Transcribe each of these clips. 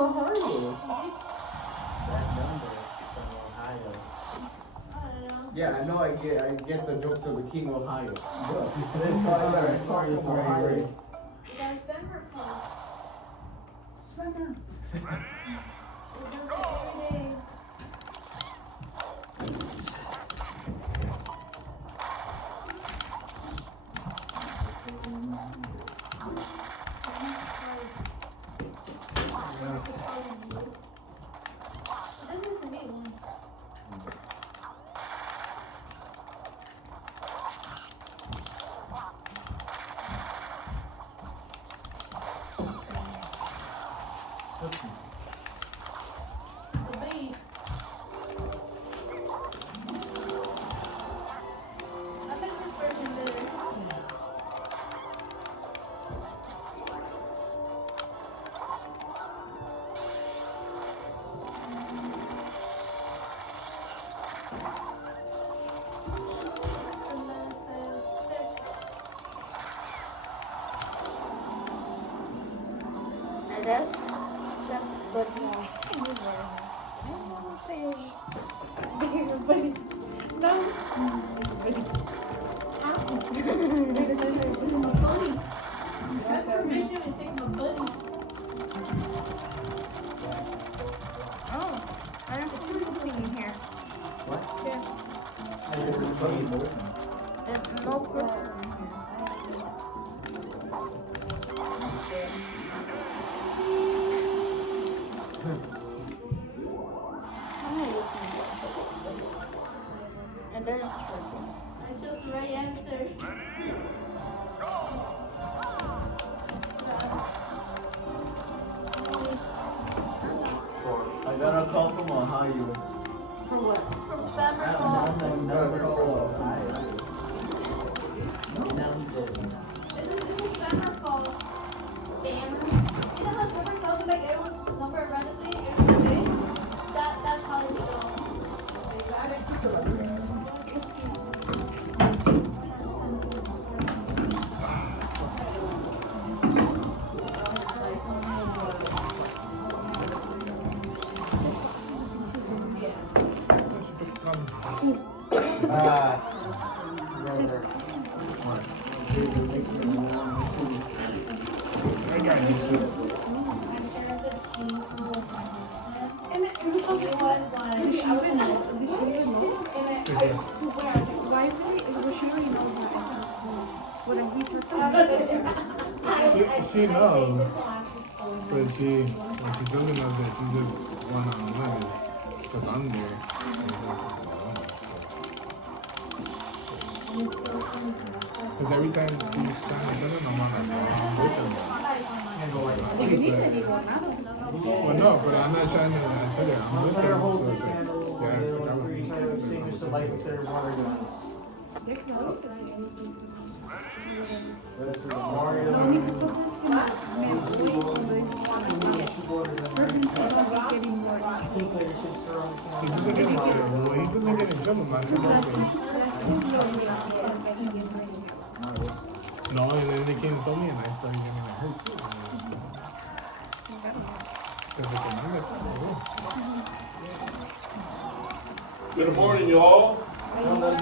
Ohio. That number from Ohio. Yeah, I know. I get the jokes of the King of Ohio. Right. That's Denver Park. Spencer. We do it every day. That's but no. Everybody. No. Oh, I don't see anything in here. What? Yeah. There's no person in here. And there's I chose the right answer. I got a call from Ohio. For what? From Denver Park. Now he did. This is Denver Park. Scammer. You know how Denver calls like everyone's number randomly every day? That's how we go. And it was so good. Why really? Well, she already knows what I'm She knows, but when she doesn't know that she just one-on-one is because I'm there. Because every time she's trying to tell her, no matter with them. Well, no, but I'm not trying to tell her. I'm with Let her them. hold So the it's like, candle. yeah, it's like I was Extinguish the light with their water gun. That's the Mario. he doesn't get in trouble. He doesn't get in trouble, man. No, and then they came and told me, and I started getting like hurt too. Good morning, y'all. Good morning.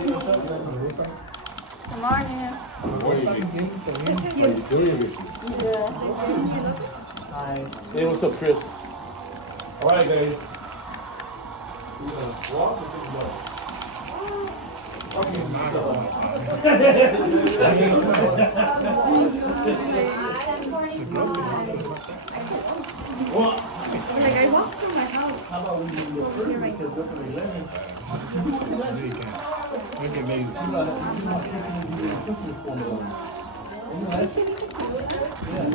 Hi. Hey, what's up, Chris? All right, guys. Like I walked through my house. How about we do the first because up at 11? Look at me. You want to do the Christmas formula. You know that? Yeah.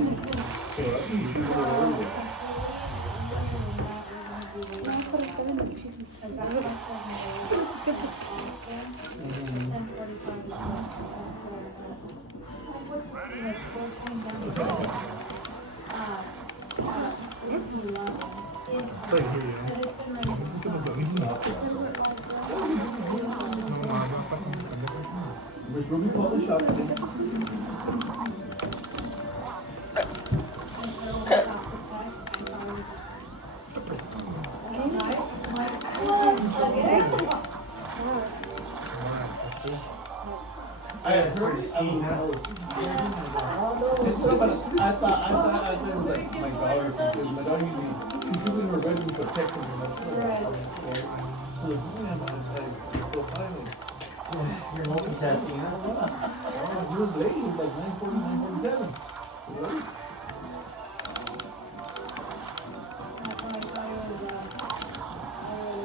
Okay, I think you should do it earlier. Which will be Photoshop. because my daughter usually, she's using her bedroom for texting me. That's Right. So this morning I'm so finally. You're multitasking, huh? It was late, it was like 9:40, 9:47. It was late.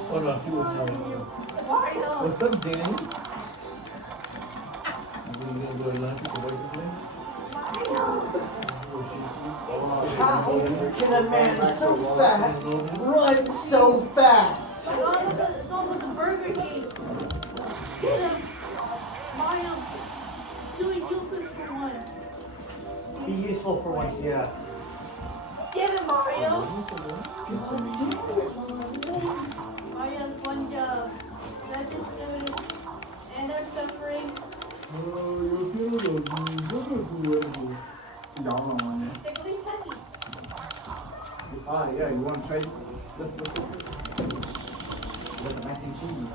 Hold on, she was Mario. What's up, Danny? You gonna go to lunch with the wife today? Can a man so fat run so fast? My God, it's almost a Burger King. Get him. Mario. Doing useless for once. Be useful for once, yeah. Get him, Mario. Mario's one job. That's just doing and they're suffering. Y'all don't want that. They're going happy. Ah, yeah, you want to try this? Look. Look at mac and cheese.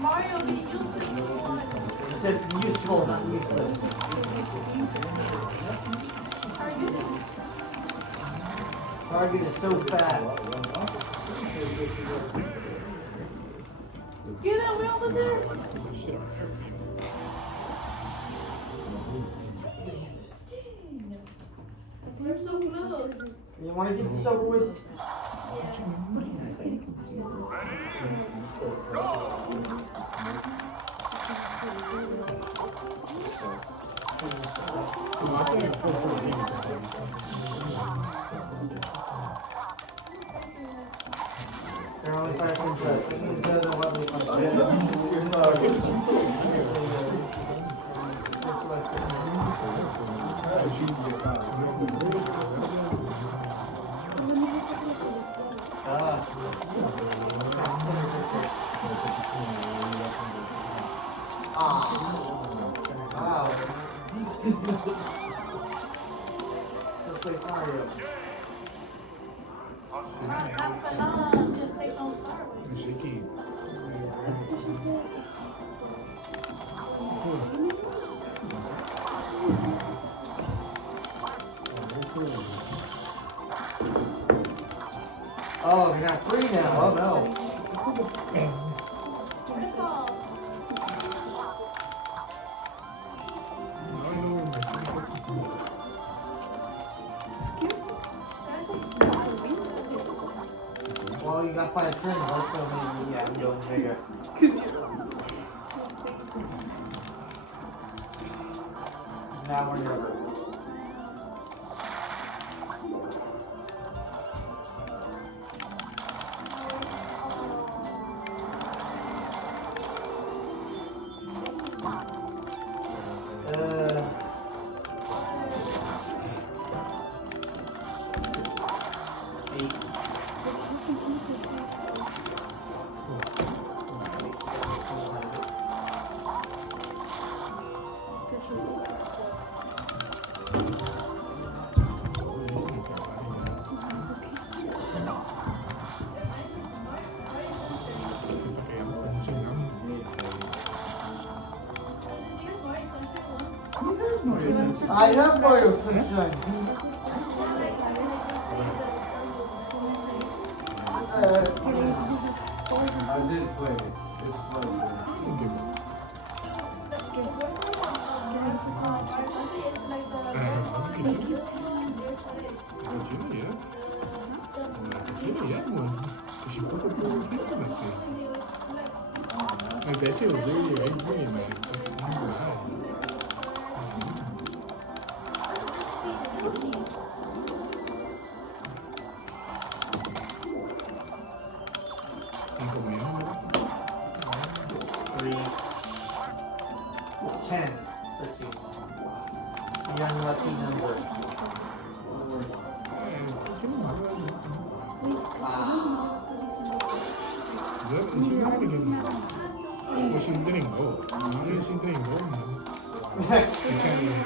Mario be useless for once. I said useful, not useless. Target is so fat. Get that wheel over there. We're so close. You want to get this over with? They're only 5 things left. It doesn't let me Wow. Let's play Mario. Not banana, just take on Star Wars. Shaky. Oh, you're not free now. Oh no. Good ball. Well, you got 5 friends. What's so many? Yeah, I'm doing bigger. Now or never. I love Mario Sunshine. I did play it. It's fun. I bet you it was really angry and like, Young lucky number. she's getting gold. She's getting gold now. She can't even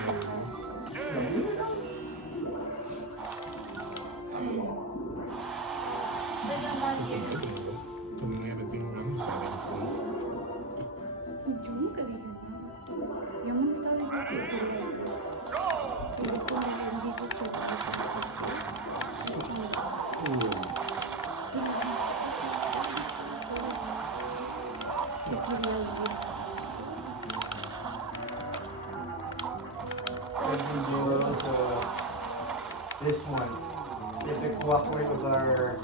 Yo nunca dije nada. This one. We have to cooperate with our.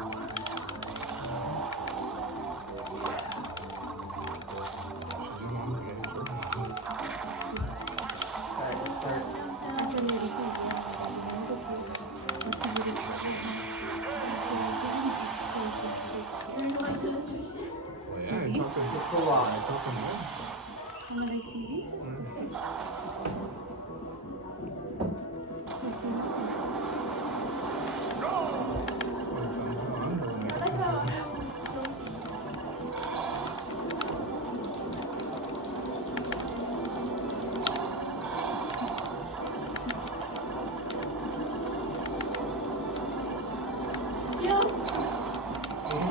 Alright, let's start. Well, yeah, I'm talking to Kawhi.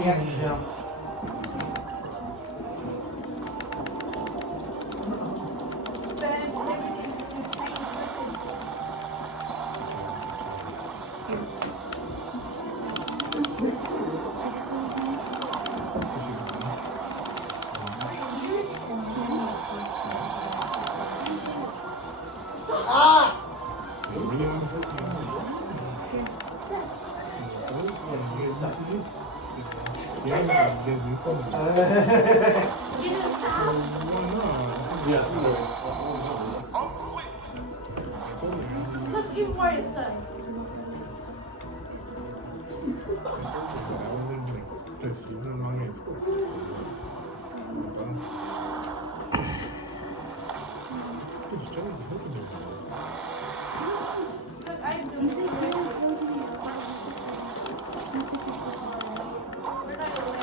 Yeah, you jump. You really want to sit here? Yeah, there's this one. Yes. Look, you for your son. Look, I do. We're not gonna win.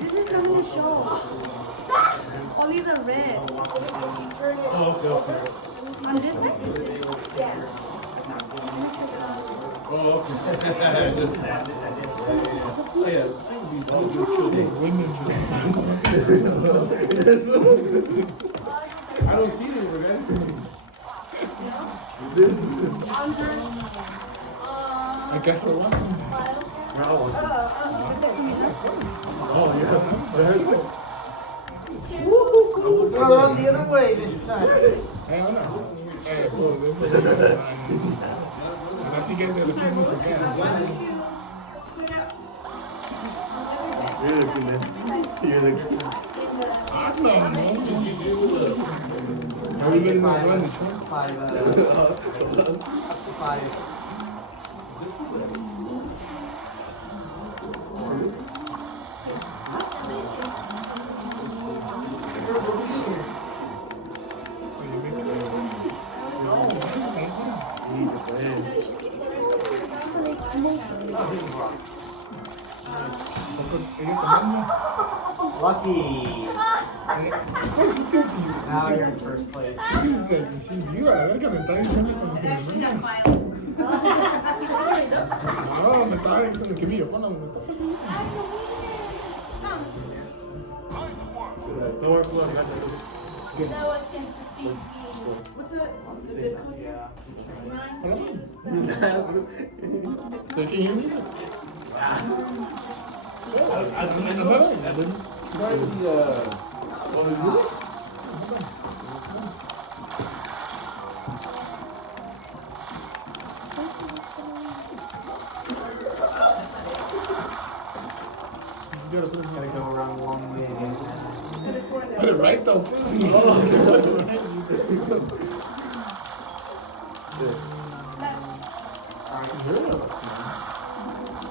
This is the whole show. Only the red. On this side? Oh, okay. Oh, yeah. I don't see them, guys. I guess we're watching. Around the other way this time. Hey, I know. Hey, cool. This is unless you get there, the famous again. You're looking at. You're looking at. I don't know. Are we letting them run the show? Five. Lucky. Now you're in first place. She's you. I got a dying Oh, me estaba diciendo que mi phone number. What the fuck is Don't worry, Flo, I got that. Yeah. So can you hear me? I didn't. Gotta go around one way again. Put it right though.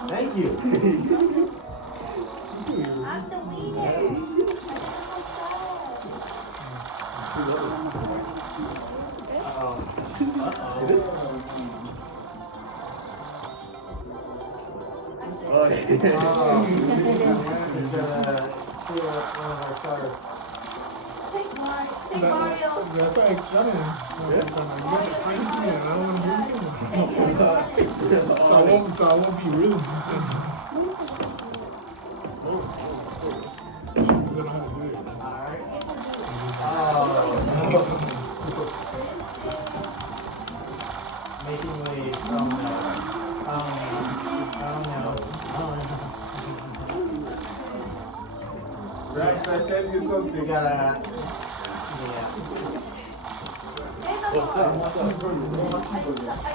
Thank you. I'm the winner. Oh, yeah. Steal one of our stars. Take Mario. That's like, I don't know. You got the time to me and I don't want to hear you. so I won't be really detailed. They don't know how to do it. Alright. Making waves from Rex, I sent you something. You gotta, yeah. What's up? I saw it on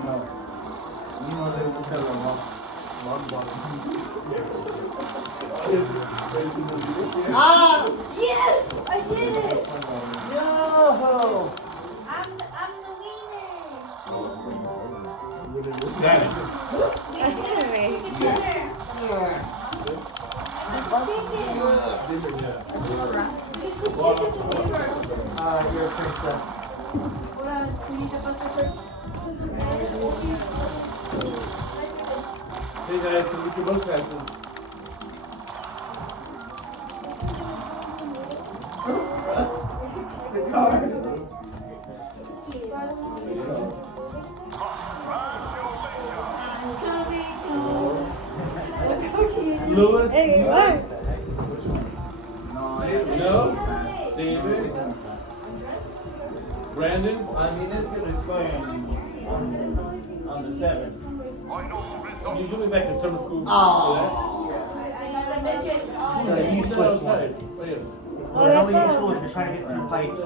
You know they just have a Ah! Yes! I did it! Yo! I'm the winner! Daddy. Anyway. Your turn, Steph. Hey guys, come get your bus passes. Lewis? Anyway. No? David? Brandon? I mean, this could expire on the 7th. Can you give me back to summer school? The useless one. Oh, yeah. Oh, They're only that's useful all. if you're trying to get through pipes.